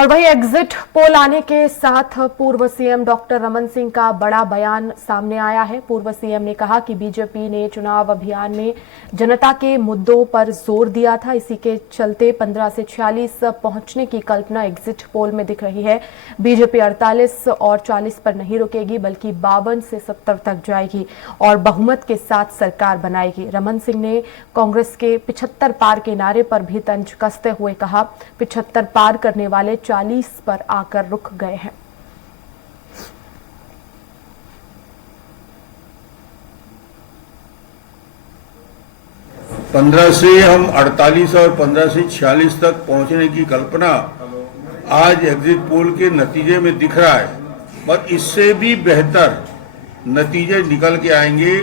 और वही exit poll आने के साथ पूर्व सीएम डॉक्टर रमन सिंह का बड़ा बयान सामने आया है। पूर्व सीएम ने कहा कि बीजेपी ने चुनाव अभियान में जनता के मुद्दों पर जोर दिया था, इसी के चलते 15 से 46 पहुंचने की कल्पना एग्जिट पोल में दिख रही है। बीजेपी 48 और 40 पर नहीं रुकेगी, बल्कि 52 से 70 तक जाएगी और बहुमत के साथ सरकार बनाएगी। रमन सिंह ने कांग्रेस के 75 पार के नारे पर भी तंज कसते हुए कहा, 75 पार करने वाले 40 पर आकर रुक गए हैं। पंद्रह से हम 48 और 15 से 46 तक पहुंचने की कल्पना आज एग्जिट पोल के नतीजे में दिख रहा है, पर इससे भी बेहतर नतीजे निकल के आएंगे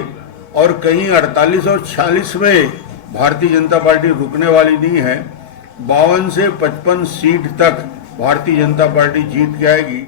और कहीं 48 और 46 में भारतीय जनता पार्टी रुकने वाली नहीं है। 52 से 55 सीट तक भारतीय जनता पार्टी जीत के आएगी।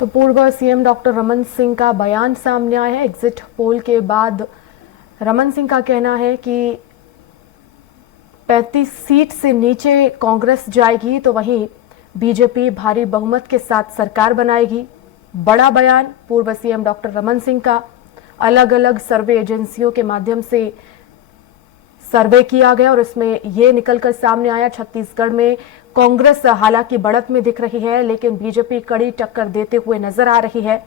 तो पूर्व सीएम डॉक्टर रमन सिंह का बयान सामने आया है। एग्जिट पोल के बाद रमन सिंह का कहना है कि 35 सीट से नीचे कांग्रेस जाएगी, तो वहीं बीजेपी भारी बहुमत के साथ सरकार बनाएगी। बड़ा बयान पूर्व सीएम डॉक्टर रमन सिंह का। अलग अलग सर्वे एजेंसियों के माध्यम से सर्वे किया गया और इसमें यह निकलकर सामने आया, छत्तीसगढ़ में कांग्रेस हालांकि बढ़त में दिख रही है, लेकिन बीजेपी कड़ी टक्कर देते हुए नजर आ रही है।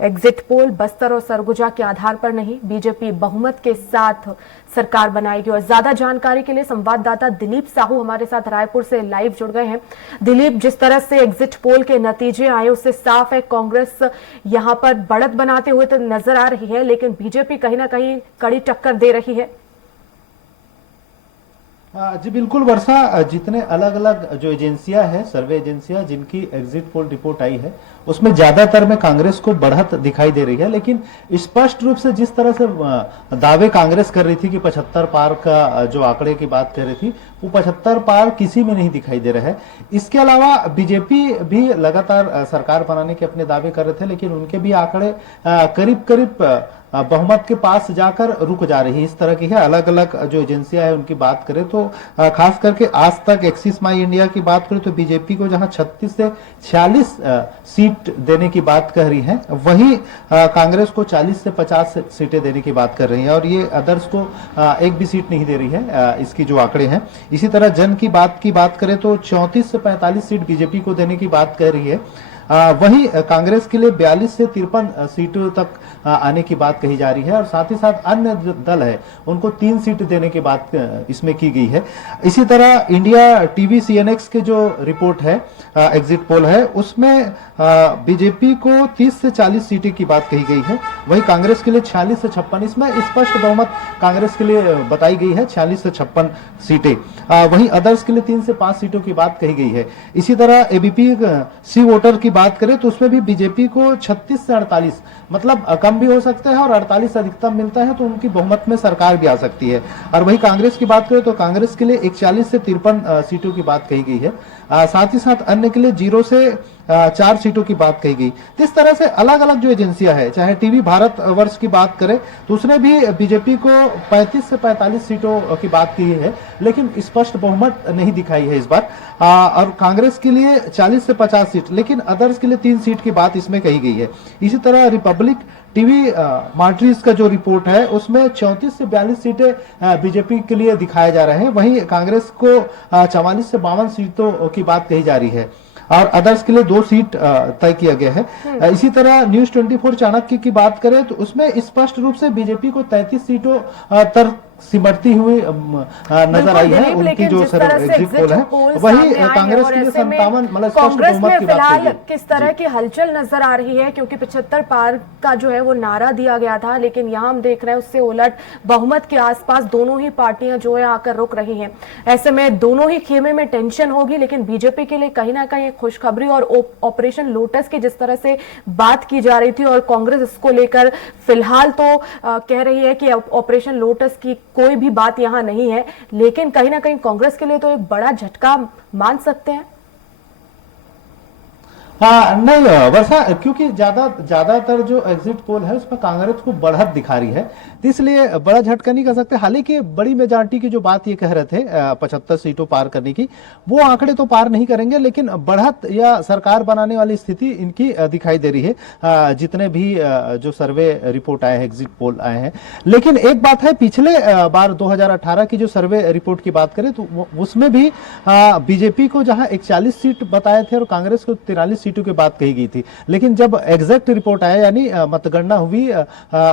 एग्जिट पोल बस्तर और सरगुजा के आधार पर नहीं, बीजेपी बहुमत के साथ सरकार बनाएगी। और ज्यादा जानकारी के लिए संवाददाता दिलीप साहू हमारे साथ रायपुर से लाइव जुड़ गए हैं। दिलीप, जिस तरह से एग्जिट पोल के नतीजे आए उससे साफ है कांग्रेस यहां पर बढ़त बनाते हुए तो नजर आ रही है, लेकिन बीजेपी कहीं ना कहीं कड़ी टक्कर दे रही है। जी बिल्कुल वर्षा, जितने अलग अलग जो एजेंसियां हैं, सर्वे एजेंसियां जिनकी एग्जिट पोल रिपोर्ट आई है, उसमें ज्यादातर में कांग्रेस को बढ़त दिखाई दे रही है। लेकिन स्पष्ट रूप से जिस तरह से दावे कांग्रेस कर रही थी कि 75 पार का जो आंकड़े की बात कर रही थी, वो 75 पार किसी में नहीं दिखाई दे रहा है। इसके अलावा बीजेपी भी लगातार सरकार बनाने के अपने दावे कर रहे थे, लेकिन उनके भी आंकड़े करीब करीब बहुमत के पास जाकर रुक जा रही है। इस तरह की है। अलग अलग जो एजेंसियां है उनकी बात करें तो खास करके आज तक, एक्सिस माई इंडिया की बात करें तो बीजेपी को जहां 36 से 46 सीट देने की बात कह रही है, वहीं कांग्रेस को 40 से 50 सीटें देने की बात कर रही है और ये अदर्स को एक भी सीट नहीं दे रही है, इसकी जो आंकड़े हैं। इसी तरह जन की बात करें तो 34 से 45 सीट बीजेपी को देने की बात कह रही है। वहीं कांग्रेस के लिए 42 से 53 सीटों तक आने की बात कही जा रही है और साथ ही साथ अन्य दल है उनको 3 सीट देने की बात इसमें की गई है। इसी तरह इंडिया टीवी सीएनएक्स के जो रिपोर्ट है, एग्जिट पोल है, उसमें बीजेपी को 30 से 40 सीटें की बात कही गई है। वहीं कांग्रेस के लिए 46 से 56, इसमें स्पष्ट बहुमत कांग्रेस के लिए बताई गई है, 46 से 56 सीटें। वहीं अदर्स के लिए 3 से 5 सीटों की बात कही गई है। इसी तरह एबीपी सी वोटर की बात करें तो उसमें भी बीजेपी को 36 से 48, मतलब कम भी हो सकता है और 48 अधिकतम मिलता है तो उनकी बहुमत में सरकार भी आ सकती है। और वही कांग्रेस की बात करें तो कांग्रेस के लिए 41 से 53 सीटों की बात कही गई है। साथ ही साथ अन्य के लिए 0 से 4 सीटों की बात कही गई। इस तरह से अलग अलग जो एजेंसियां है, चाहे टीवी भारत वर्ष की बात करें तो उसने भी बीजेपी को 35 से 45 सीटों की बात की है, लेकिन स्पष्ट बहुमत नहीं दिखाई है इस बार। और कांग्रेस के लिए 40 से 50 सीट, लेकिन अदर्स के लिए 3 सीट की बात इसमें कही गई है। इसी तरह रिपब्लिक टीवी मार्ट्रीज का जो रिपोर्ट है उसमें 34 से 42 सीटें बीजेपी के लिए दिखाए जा रहे हैं। वहीं कांग्रेस को 44 से 52 सीटों की बात कही जा रही है और अदर्स के लिए 2 सीट तय किया गया है। इसी तरह न्यूज 24 चाणक्य की बात करें तो उसमें स्पष्ट रूप से बीजेपी को 33 सीटों सिमटती हुई नजर आई है। दिलीप, उनकी लेकिन जो जिस तरह से एग्जिट पोल है पोल वही सामने आए हैं कांग्रेस और के लिए ऐसे में 57 मतलब स्पष्ट कांग्रेस बहुमत में की बात फिलहाल कही है। किस तरह की हलचल नजर आ रही है, क्योंकि 75 पार का जो है वो नारा दिया गया था, लेकिन यहाँ हम देख रहे हैं उससे उलट बहुमत के आसपास दोनों ही पार्टियां जो है आकर रुक रही हैं। ऐसे में दोनों ही खेमे में टेंशन होगी, लेकिन बीजेपी के लिए कहीं ना कहीं एक खुशखबरी और ऑपरेशन लोटस की जिस तरह से बात की जा रही थी और कांग्रेस इसको लेकर फिलहाल तो कह रही है कि ऑपरेशन लोटस की कोई भी बात यहां नहीं है, लेकिन कहीं ना कहीं कांग्रेस के लिए तो एक बड़ा झटका मान सकते हैं। हाँ नहीं वर्षा, क्योंकि ज्यादातर जो एग्जिट पोल है उसमें कांग्रेस को बढ़त दिखा रही है, तो इसलिए बड़ा झटका नहीं कर सकते। हालांकि बड़ी मेजॉरिटी की जो बात ये कह रहे थे 75 सीटों पार करने की, वो आंकड़े तो पार नहीं करेंगे, लेकिन बढ़त या सरकार बनाने वाली स्थिति इनकी दिखाई दे रही है जितने भी जो सर्वे रिपोर्ट आए हैं, एग्जिट पोल आए हैं। लेकिन एक बात है, पिछले बार 2018 की जो सर्वे रिपोर्ट की बात करें तो उसमें भी बीजेपी को जहां 41 सीट बताए थे और कांग्रेस को 43 सीटों की बात कही गई थी, लेकिन जब एग्जैक्ट रिपोर्ट आया यानी मतगणना हुई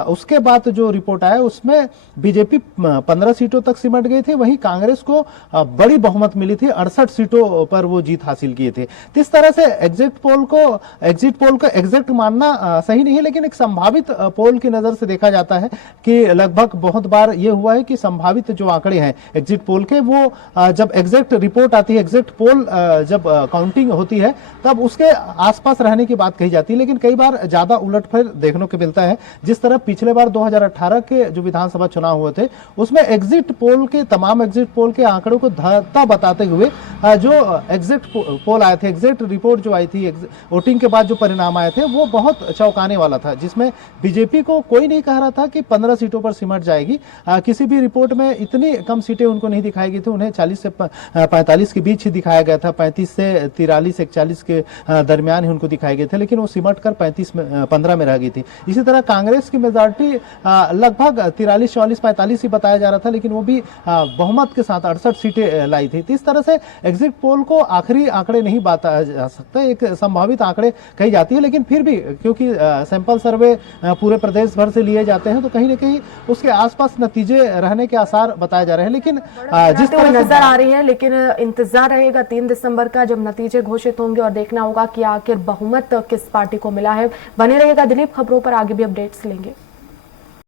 उसके बाद जो रिपोर्ट आया उसमें बीजेपी 15 सीटों तक सिमट गई थी, वहीं कांग्रेस को बड़ी बहुमत मिली थी, 68 सीटों पर वो जीत हासिल किए थे। तो इस तरह से एग्जिट पोल को एग्जैक्ट मानना सही नहीं है, लेकिन एक संभावित पोल की नजर से देखा जाता है कि लगभग बहुत बार ये हुआ है कि संभावित जो आंकड़े हैं एग्जिट पोल के, वो जब एग्जैक्ट रिपोर्ट आती है, एग्जैक्ट पोल जब काउंटिंग होती है तब उसके आसपास रहने की बात कही जाती है, लेकिन कई बार ज्यादा उलटफेर देखने को मिलता है। जिस तरह पिछले बार 2018 के जो विधानसभा चुनाव हुए थे उसमें एग्जिट पोल के तमाम एग्जिट पोल के आंकड़ों को धरता बताते हुए जो एग्जिट पोल आए थे, एग्जिट रिपोर्ट जो आई थी, वोटिंग के बाद जो परिणाम आए थे वो बहुत चौंकाने वाला था, जिसमें बीजेपी को कोई नहीं कह रहा था कि 15 सीटों पर सिमट जाएगी। किसी भी रिपोर्ट में इतनी कम सीटें उनको नहीं दिखाई गई थी, उन्हें 40 से 45 के बीच ही दिखाया गया था, 35 से 43 41 के दरमियान ही उनको दिखाए गए थे, लेकिन वो सिमट कर 15 में रह गई थी। इसी तरह कांग्रेस की मेजॉरिटी लगभग 43 44 45 ही बताया जा रहा था, लेकिन वो भी बहुमत के साथ 68 सीटें लाई थी। तो इस तरह से एग्जिट पोल को आखिरी आंकड़े नहीं बताया जा सकता, एक संभावित आंकड़े कही जाती है, लेकिन फिर भी क्योंकि सैंपल सर्वे पूरे प्रदेश भर से लिए जाते हैं तो कहीं ना कहीं उसके आसपास नतीजे रहने के आसार बताए जा रहे हैं। लेकिन जिस तरह नजर आ रही है, लेकिन इंतजार रहेगा 3 दिसंबर का जब नतीजे घोषित होंगे और देखना होगा कि आखिर बहुमत किस पार्टी को मिला है। बने रहेगा दिलीप, खबरों पर आगे भी अपडेट्स लेंगे।